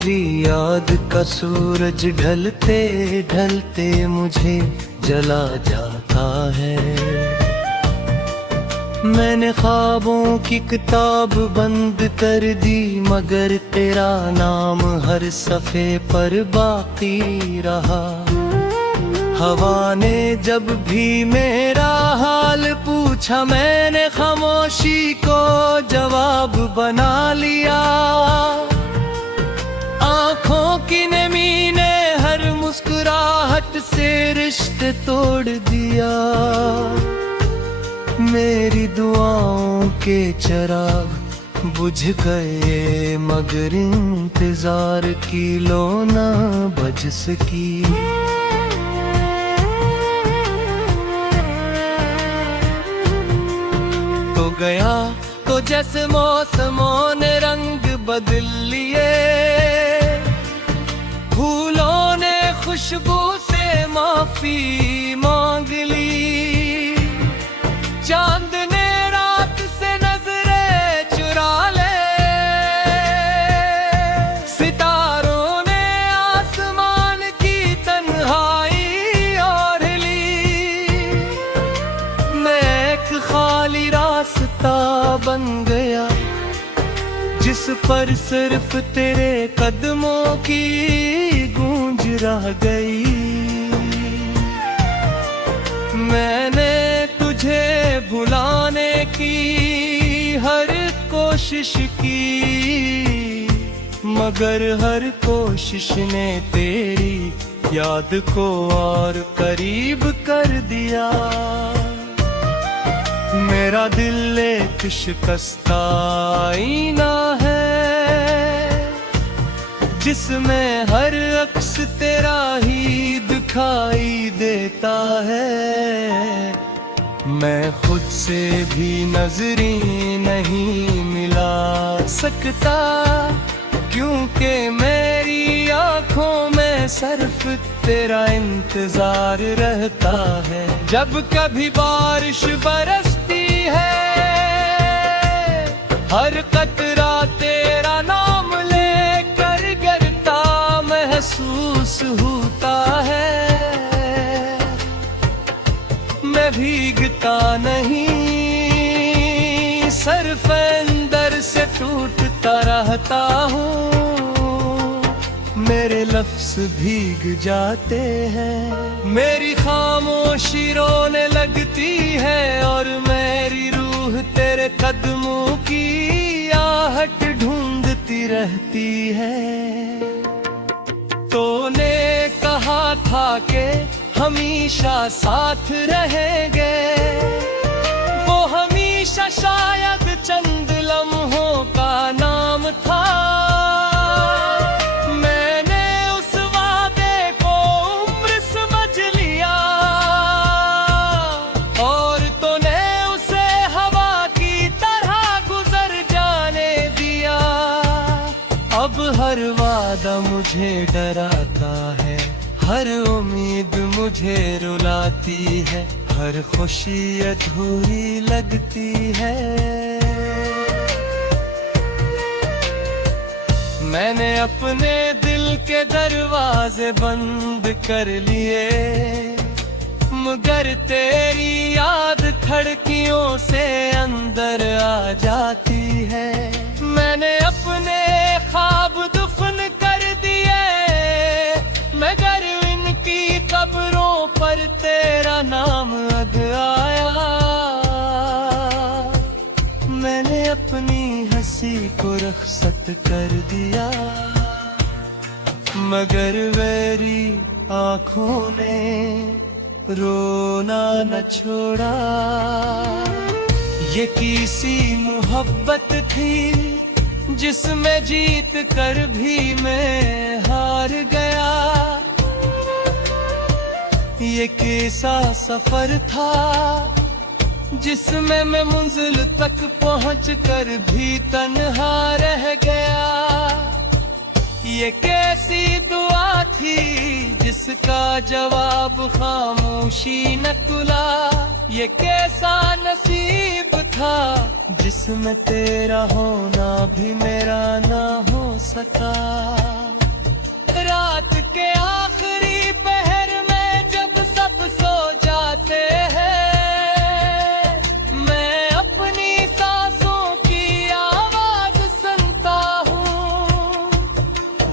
तेरी याद का सूरज ढलते ढलते मुझे जला जाता है। मैंने ख्वाबों की किताब बंद कर दी, मगर तेरा नाम हर सफ़े पर बाकी रहा। हवा ने जब भी मेरा हाल पूछा, मैंने खामोशी को जवाब बना लिया। आँखों की नमी ने हर मुस्कुराहट से रिश्ते तोड़ दिया। मेरी दुआओं के चिराग बुझ गए, मगर इंतजार की लो ना बज सकी। तो गया तो जैसे मौसमों ने रंग बदल लिए, फूलों ने खुशबू से माफी मांग ली। चांद ने रात से नजरें चुरा ले, सितारों ने आसमान की तन्हाई ओढ़ ली। मैं एक खाली रास्ता बन गया, जिस पर सिर्फ तेरे कदमों की गूंज रह गई। मैंने तुझे भुलाने की हर कोशिश की, मगर हर कोशिश ने तेरी याद को और करीब कर दिया। मेरा दिल एक शिकस्ता आईना है, जिसमें हर अक्स तेरा ही दिखाई देता है। मैं खुद से भी नजरी नहीं मिला सकता, क्योंकि मेरी आँखों में सिर्फ तेरा इंतजार रहता है। जब कभी बारिश बरसती है, हर कतरा तेरा नाम लेकर गिरता महसूस होता है। मैं भीगता नहीं, सिर्फ अंदर से टूटता रहता हूँ। मेरे लफ्ज़ भीग जाते हैं, मेरी खामोशी रोने लगती है, और मेरी रूह तेरे कदमों की आहट ढूंढती रहती है। तूने कहा था कि हमेशा साथ रहेंगे, वो हमेशा शायद चंद लम्हों का नाम था। मैंने उस वादे को उम्र समझ लिया, और तूने उसे हवा की तरह गुजर जाने दिया। अब हर वादा मुझे डराता है, हर उम्मीद मुझे रुलाती है, हर खुशी अधूरी लगती है। मैंने अपने दिल के दरवाजे बंद कर लिए, मगर तेरी याद खिड़कियों से अंदर आ जाती है। मैंने अपने ख्वाब दफन कर दिए, मगर इनकी कब्रों पर तेरा नाम अग आया। मैंने अपनी हंसी को रुखसत कर दिया, मगर मेरी आँखों ने रोना न छोड़ा। ये किसी मोहब्बत थी जिसमें जीत कर भी मैं हार गया। ये कैसा सफर था जिसमें मैं मंजिल तक पहुँच कर भी तन्हा रह गया। ये कैसी दुआ थी जिसका जवाब खामोशी न तुला। ये कैसा नसीब था जिसमें तेरा होना भी मेरा ना हो सका।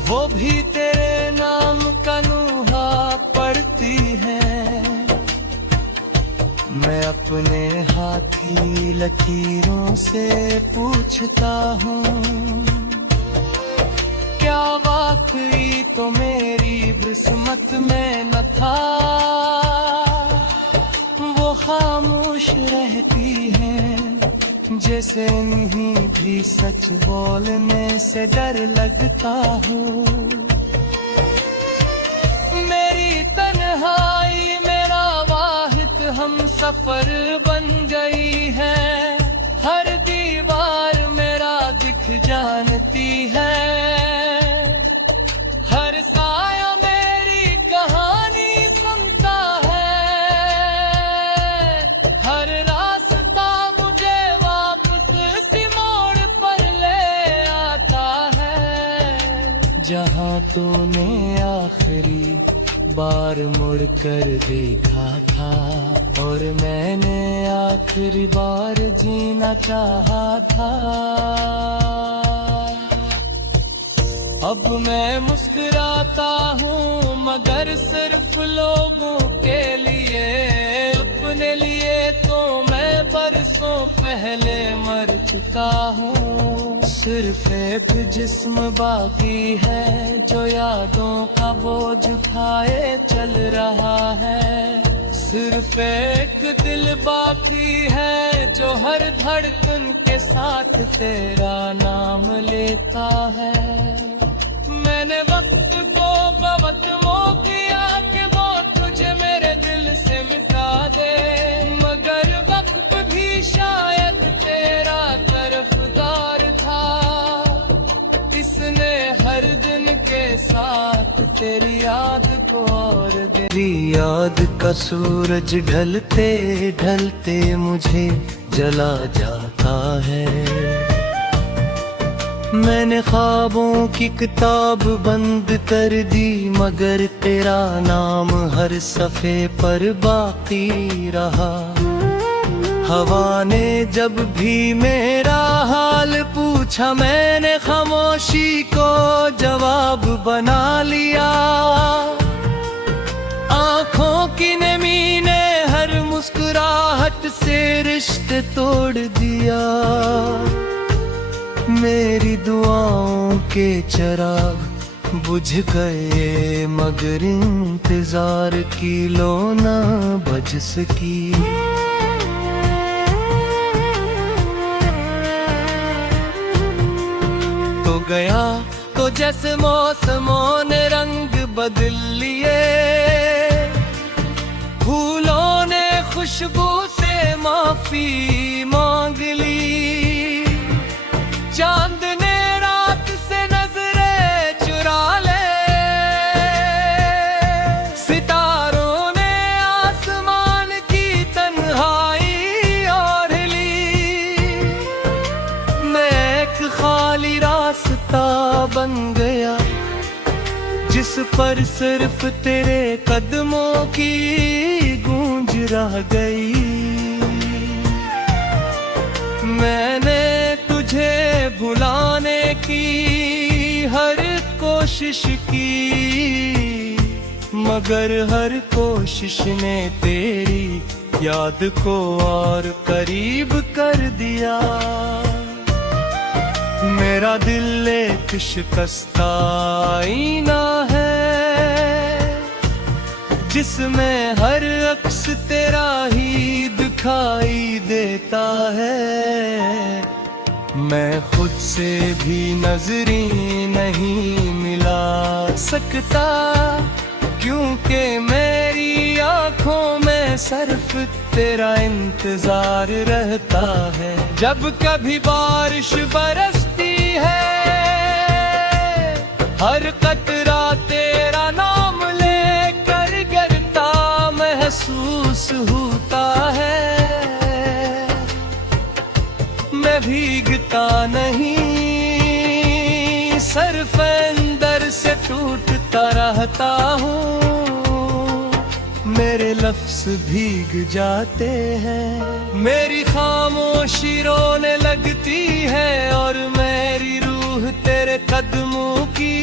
वो भी तेरे नाम का नूहा पढ़ती है। मैं अपने हाथी लकीरों से पूछता हूँ, क्या वाकई तो मेरी किस्मत में न था। वो खामोश रहती है जैसे नहीं भी सच बोलने से डर लगता हो। मेरी तन्हाई मेरा वाहिद हम सफर बन गई है। हर दीवार मेरा दिख जानती है। हर साया मेरी कहानी सुनता है। हर रास्ता मुझे वापस सी मोड़ पर ले आता है। जहाँ तूने आखिरी बार मुड़ कर देखा था और मैंने आखिरी बार जीना चाहा था। अब मैं मुस्कुराता हूँ मगर सिर्फ लोगों के लिए। अपने लिए तो मैं बरसों पहले मर चुका हूँ। सिर्फ एक जिस्म बाकी है जो यादों का बोझ उठाए चल रहा है। सिर्फ एक दिल बाकी है जो हर धड़कन के साथ तेरा नाम लेता है। मैंने वक्त को बवतमो किया कि वो तुझे मेरे दिल से मिटा दे, मगर वक्त भी शायद तेरा तरफदार था। इसने हर दिन के साथ तेरी याद को और तेरी याद का सूरज ढलते ढलते मुझे जला जाता है। मैंने ख्वाबों की किताब बंद कर दी मगर तेरा नाम हर सफ़े पर बाकी रहा। हवा ने जब भी मेरा हाल पूछा मैंने खामोशी को जवाब बना लिया। आँखों की नमी ने हर मुस्कुराहट से रिश्ते तोड़ दिया। मेरी दुआओं के चिराग बुझ गए मगर इंतजार की लो ना बज सकी। तो गया तो जैसे मौसमों ने रंग बदल लिए। फूलों ने खुशबू से माफी मांग ली। चांद ने रात से नजरें चुरा ले। सितारों ने आसमान की तन्हाई ओढ़ ली। मैं एक खाली रास्ता बन गया जिस पर सिर्फ तेरे कदमों की गूंज रह गई। मैंने तुझे भुलाने की हर कोशिश की मगर हर कोशिश ने तेरी याद को और करीब कर दिया। मेरा दिल एक शिकस्ता आईना है जिसमें हर अक्स तेरा ही दिखाई देता है। मैं खुद से भी नजरी नहीं मिला सकता क्योंकि मेरी आँखों में सिर्फ तेरा इंतजार रहता है। जब कभी बारिश बरसती है हर कतरा तेरा नाम लेकर गिरता महसूस होता है। मैं भीगता नहीं सिर्फ अंदर से टूटता रहता हूँ। मेरे लफ्ज भीग जाते हैं। मेरी खामोशी रोने लगती है और मेरी रूह तेरे कदमों की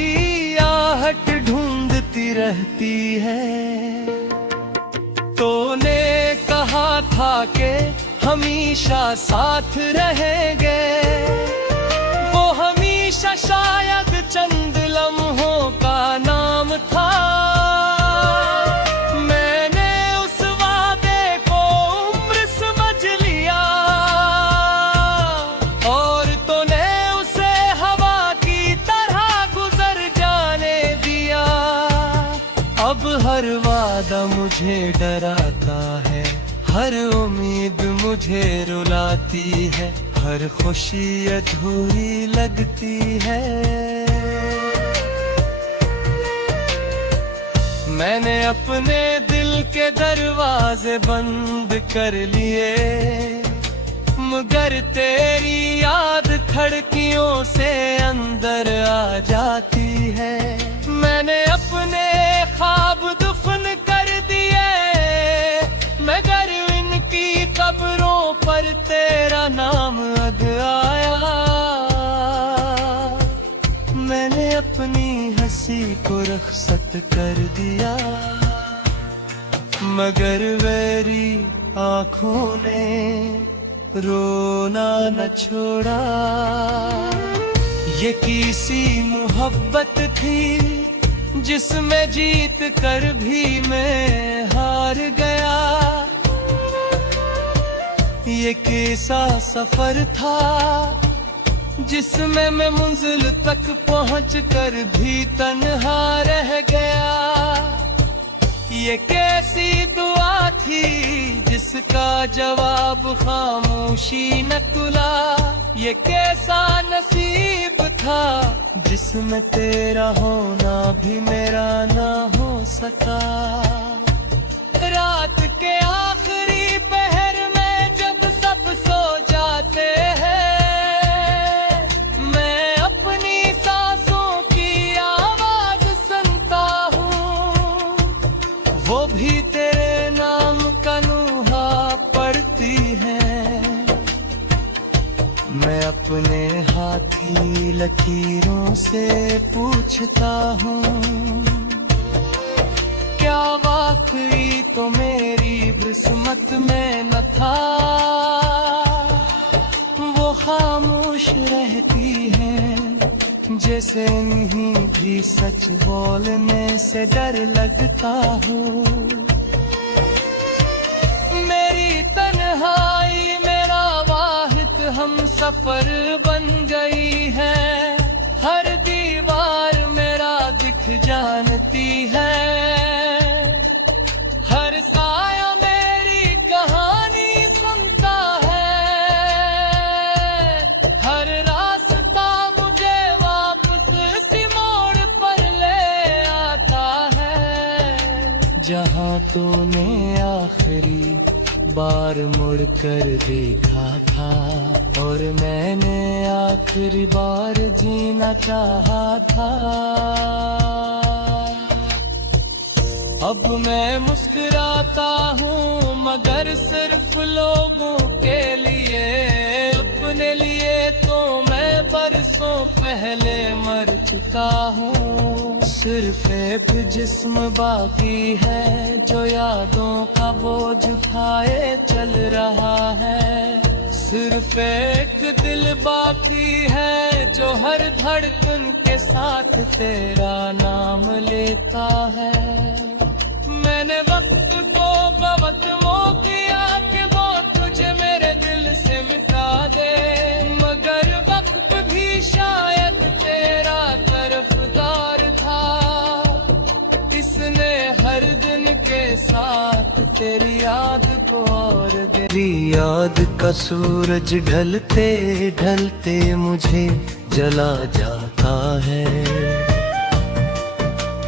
रहती है। तूने कहा था कि हमेशा साथ रहेंगे, वो हमेशा शायद चंद लम्हों का नाम था। मैंने उस वादे को उम्र समझ लिया, और तूने उसे हवा की तरह गुजर जाने दिया। अब हर वादा मुझे डराता है, हर उम्मीद मुझे रुलाती है, हर खुशी अधूरी लगती है। मैंने अपने दिल के दरवाजे बंद कर लिए, मगर तेरी याद खिड़कियों से अंदर आ जाती है। मैंने अपने ख्वाब दफन कर दिए, मगर इनकी कब्रों पर तेरा नाम अग आया। मैंने अपनी हंसी को रुखसत कर दिया, मगर मेरी आँखों ने रोना न छोड़ा। ये किसी मोहब्बत थी जिसमें जीत कर भी मैं हार गया। ये कैसा सफर था जिसमें मैं मंजिल तक पहुंच कर भी तन्हा रह गया। ये कैसी दुआ थी जिसका जवाब खामोशी न तुला। ये कैसा नसीब था जिसमें तेरा होना भी मेरा ना हो सका। रात के आखिरी पहर में जब सब सो जाते हैं, मैं अपनी सांसों की आवाज सुनता हूँ, वो भी तेरे नाम का नूहा पढ़ती है। मैं अपने हाथी लकीरों से पूछता हूँ, क्या वाकई तो मेरी किस्मत में न था। वो खामोश रहती है जैसे नहीं भी सच बोलने से डर लगता हो। मेरी तन्हाई मेरा वाहिद हम सफर बन गई है। हर दीवार मेरा दिख जानती है, हर साया मेरी कहानी सुनता है। हर रास्ता मुझे वापस इसी मोड़ पर ले आता है, जहाँ तूने आखिरी बार मुड़कर देखा था और मैंने आखिरी बार जीना चाहा था। अब मैं मुस्कुराता हूँ मगर सिर्फ लोगों के लिए, अपने लिए तो मैं बरसों पहले मर चुका हूँ। सिर्फ एक जिस्म बाकी है जो यादों का बोझ उठाए चल रहा है। सिर्फ एक दिल बाकी है जो हर धड़कन के साथ तेरा नाम लेता है। मैंने वक्त को बहुत मोह किया कि वो तुझे मेरे दिल से मिटा दे, मगर वक्त भी शायद तेरा तरफदार था। इसने हर दिन के साथ तेरी याद को और तेरी याद का सूरज ढलते ढलते मुझे जला जाता है।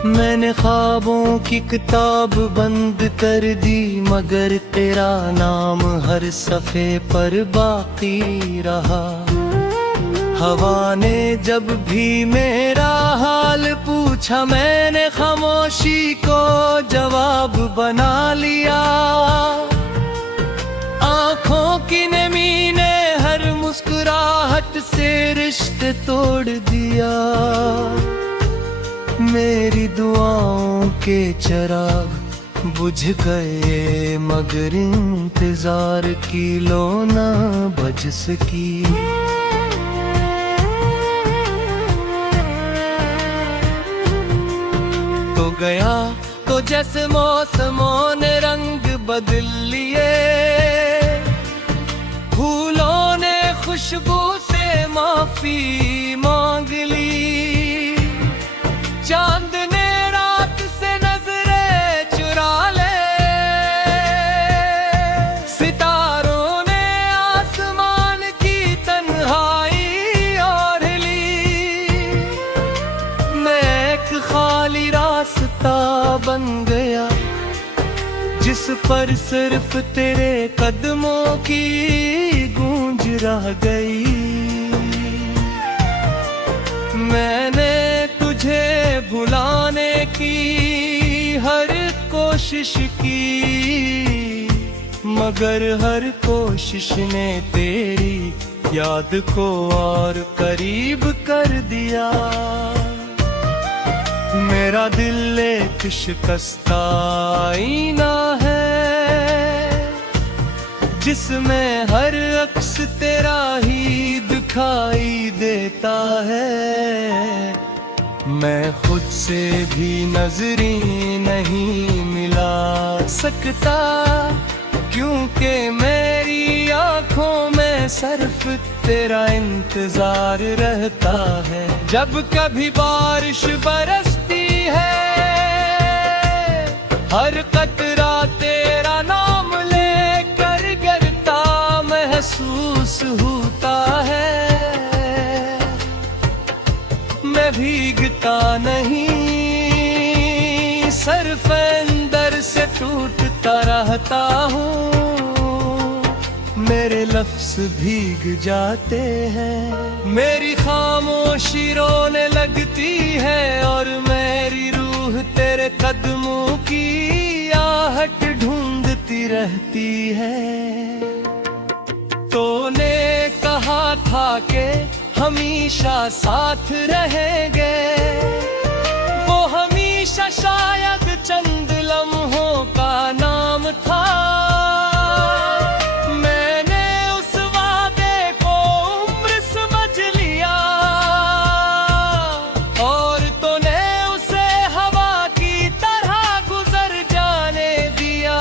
मैंने ख्वाबों की किताब बंद कर दी मगर तेरा नाम हर सफ़े पर बाकी रहा। हवा ने जब भी मेरा हाल पूछा मैंने खामोशी को जवाब बना लिया। आँखों की नमी ने हर मुस्कुराहट से रिश्ते तोड़ दिया। मेरी दुआओं के चिराग बुझ गए, मगर इंतजार की लो ना बज सकी। तो गया तो जैसे मौसमों ने रंग बदल लिए, फूलों ने खुशबू से माफी मांग ली। चांद ने रात से नजरें चुरा ले, सितारों ने आसमान की तन्हाई ओढ़ ली। मैं एक खाली रास्ता बन गया, जिस पर सिर्फ तेरे कदमों की गूंज रह गई। मैंने तुझे भुलाने की हर कोशिश की, मगर हर कोशिश ने तेरी याद को और करीब कर दिया। मेरा दिल एक शिकस्ता आईना है, जिसमें हर अक्स तेरा ही दिखाई देता है। मैं खुद से भी नजरी नहीं मिला सकता, क्योंकि मेरी आंखों में सिर्फ तेरा इंतजार रहता है। जब कभी बारिश बरसती है, हर कतरा तेरा नाम लेकर गिरता महसूस होता है। मैं भीगता नहीं, सिर्फ अंदर से टूटता रहता हूँ। मेरे लफ्ज भीग जाते हैं, मेरी खामोशी रोने लगती है, और मेरी रूह तेरे कदमों की आहट ढूंढती रहती है। तूने कहा था कि हमेशा साथ रहेंगे, वो हमेशा शायद चंद लम्हों का नाम था। मैंने उस वादे को उम्र समझ लिया, और तूने उसे हवा की तरह गुजर जाने दिया।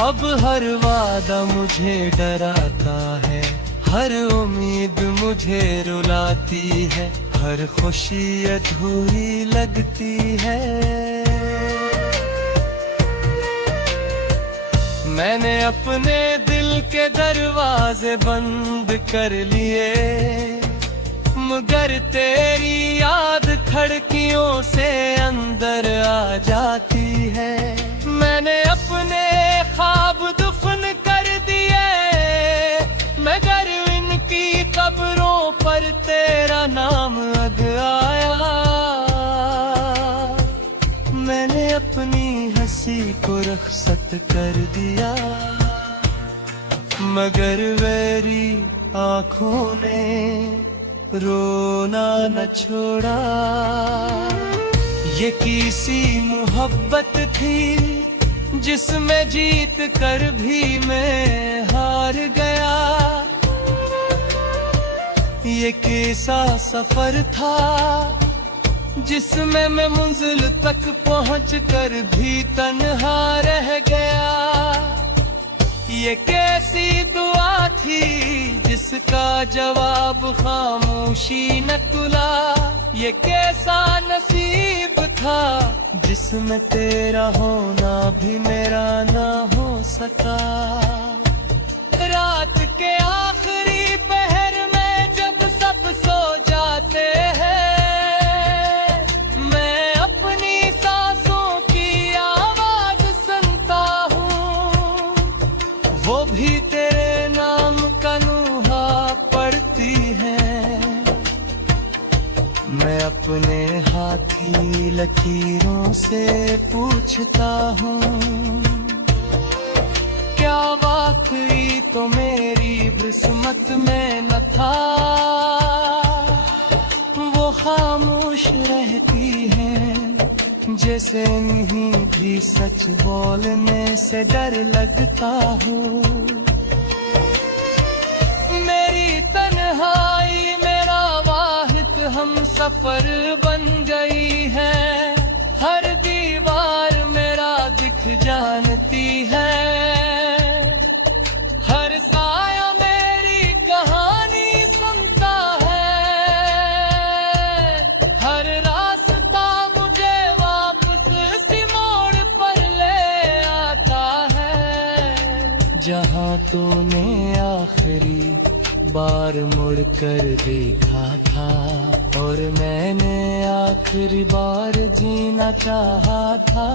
अब हर वादा मुझे डराता है, हर उम्मीद मुझे रुलाती है, हर खुशी अधूरी लगती है। मैंने अपने दिल के दरवाजे बंद कर लिए, मगर तेरी याद खिड़कियों से अंदर आ जाती है। मैंने अपने ख्वाब दफन कर दिए, मगर इनकी कब्रों पर तेरा नाम अग आया। मैंने अपनी हंसी को रुखसत कर दिया, मगर मेरी आंखों ने रोना न छोड़ा। ये किसी मोहब्बत थी, जिसमें जीत कर भी मैं हार गया। ये कैसा सफर था, जिसमें मैं मंजिल तक पहुंच कर भी तन्हा रह गया। ये कैसी दुआ थी, जिसका जवाब खामोशी न तुला। ये कैसा नसीब था, जिसमें तेरा होना भी मेरा ना हो सका। रात के आखिरी पहर में जब सब सो जाते हैं, मैं अपनी सांसों की आवाज सुनता हूँ। वो भी तेरे नाम का नूहा पढ़ती है। मैं अपने हाथ की लकीरों से पूछता हूँ, क्या वाकई तो मेरी किस्मत में न था वो खामोश रहती हैं, जैसे नहीं भी सच बोलने से डर लगता हो। मेरी तन्हाई मेरा वाहिद हम सफर बन गई है, हर दीवार मेरा दिख जानती है, हर साया मेरी कहानी सुनता है, हर रास्ता मुझे वापस सी मोड़ पर ले आता है। जहाँ तूने आखिरी बार मुड़ कर देखा था और मैंने आखिरी बार जीना चाहा था,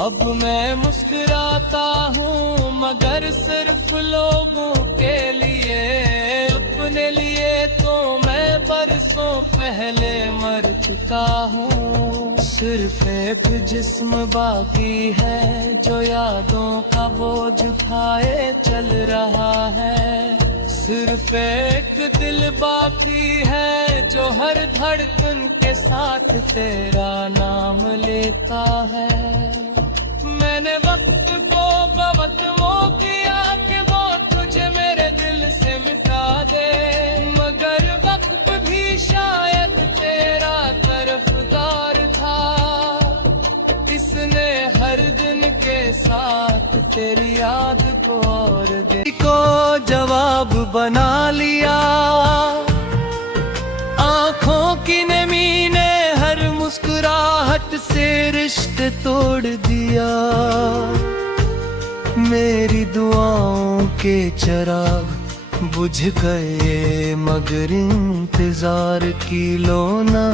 अब मैं मुस्कुराता हूँ मगर सिर्फ लोगों के लिए, अपने लिए तो मैं बरसों पहले मर चुका हूँ। सिर्फ एक जिस्म बाकी है जो यादों का बोझ उठाए चल रहा है, सिर्फ एक दिल बाकी है जो हर धड़कन के साथ तेरा नाम लेता है। मैंने वक्त को बहुत वो किया कि वो तुझे मेरे दिल से मिटा दे, मगर वक्त भी शायद तेरा तरफदार था, इसने हर दिन के साथ तेरी याद को और दिल को जवाब बना लिया। आँखों की नमी ने हर मुस्कुराहट से रिश्ते तोड़ दिया, मेरी दुआओं के चिराग बुझ गए मगर इंतजार की लो ना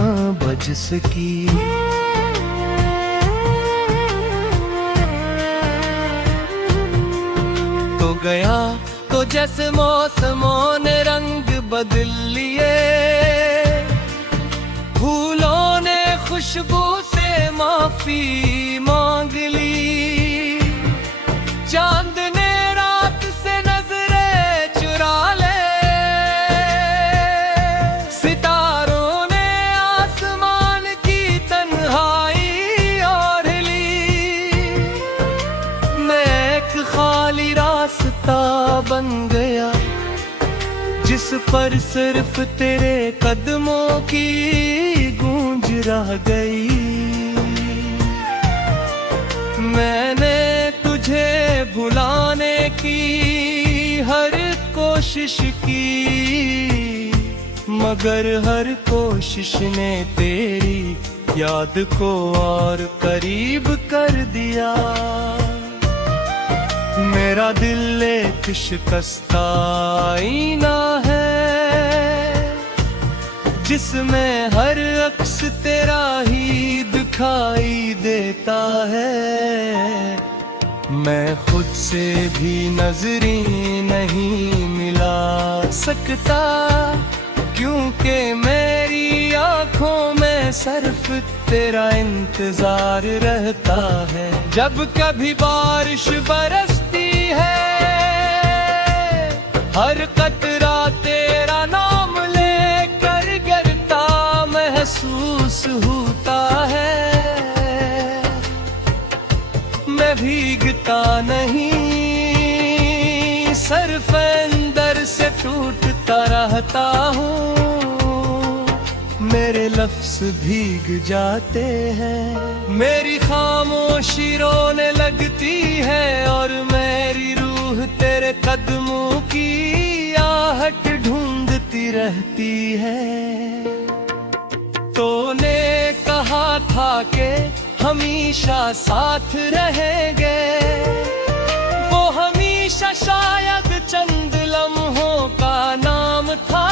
बज सकी। तो गया तो जैसे मौसमों ने रंग बदल लिए, फूलों ने खुशबू से माफी मांग ली, चांद ने रात से नजरें चुरा ले, सितारों ने आसमान की तन्हाई ओढ़ ली, मैं एक खाली रास्ता बन गया जिस पर सिर्फ तेरे कदमों की गूंज रह गई। मैंने तुझे भुलाने की हर कोशिश की, मगर हर कोशिश ने तेरी याद को और करीब कर दिया। मेरा दिल एक शिकस्ता आईना है जिसमें हर अक्स तेरा ही दिखाई देता है। मैं खुद से भी नजरी नहीं मिला सकता, क्योंकि मेरी आँखों में सिर्फ तेरा इंतजार रहता है। जब कभी बारिश बरसती है, हर कतरा तेरा नाम लेकर गिरता महसूस होता है। मैं भीगता नहीं, सिर्फ अंदर से टूटता रहता हूँ। मेरे लफ्ज भीग जाते हैं, मेरी खामोशी रोने लगती है और मेरी रूह तेरे कदमों की आहट ढूंढती रहती है। तूने कहा था कि हमेशा साथ रहेंगे, वो हमेशा शायद चंद लम्हों का नाम था।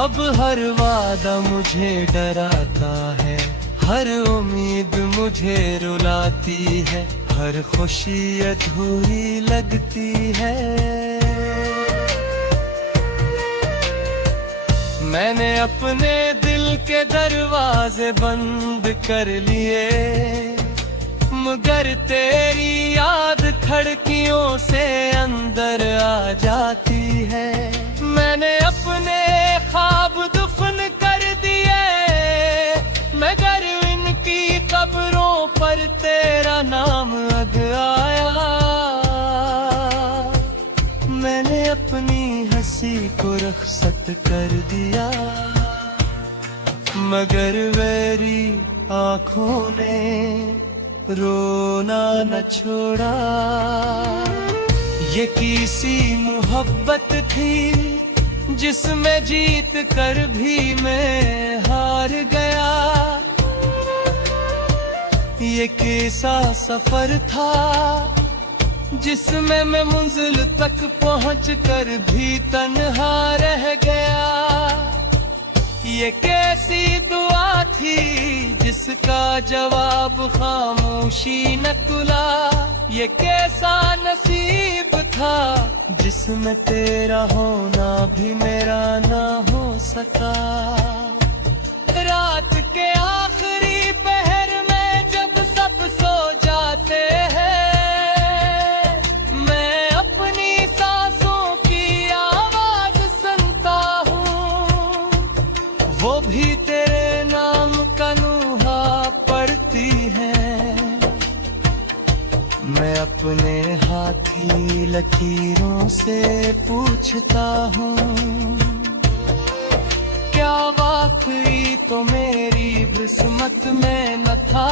अब हर वादा मुझे डराता है, हर उम्मीद मुझे रुलाती है, हर खुशी अधूरी लगती है। मैंने अपने दिल के दरवाजे बंद कर लिए, मगर तेरी याद खिड़कियों से अंदर आ जाती है। मैंने अपने ख्वाब दफन कर दिए, मगर इनकी कब्रों पर तेरा नाम अग आया। मैंने अपनी हंसी को रुखसत कर दिया, मगर मेरी आंखों ने रोना न छोड़ा। ये किसी मोहब्बत थी जिसमें जीत कर भी मैं हार गया। ये कैसा सफर था जिसमें मैं मंजिल तक पहुंच कर भी तन्हा रह गया। ये कैसी दुआ थी जिसका जवाब खामोशी न तुला। ये कैसा नसीब था जिसमें तेरा होना भी मेरा ना हो सका। रात के आखिरी पहर में जब सब सो जाते हैं, मैं अपनी सांसों की आवाज सुनता हूँ। वो भी तेरे नाम का नूहा पढ़ती है। मैं अपने हाथी लकीरों से पूछता हूँ, क्या वाकई तो मेरी किस्मत में न था।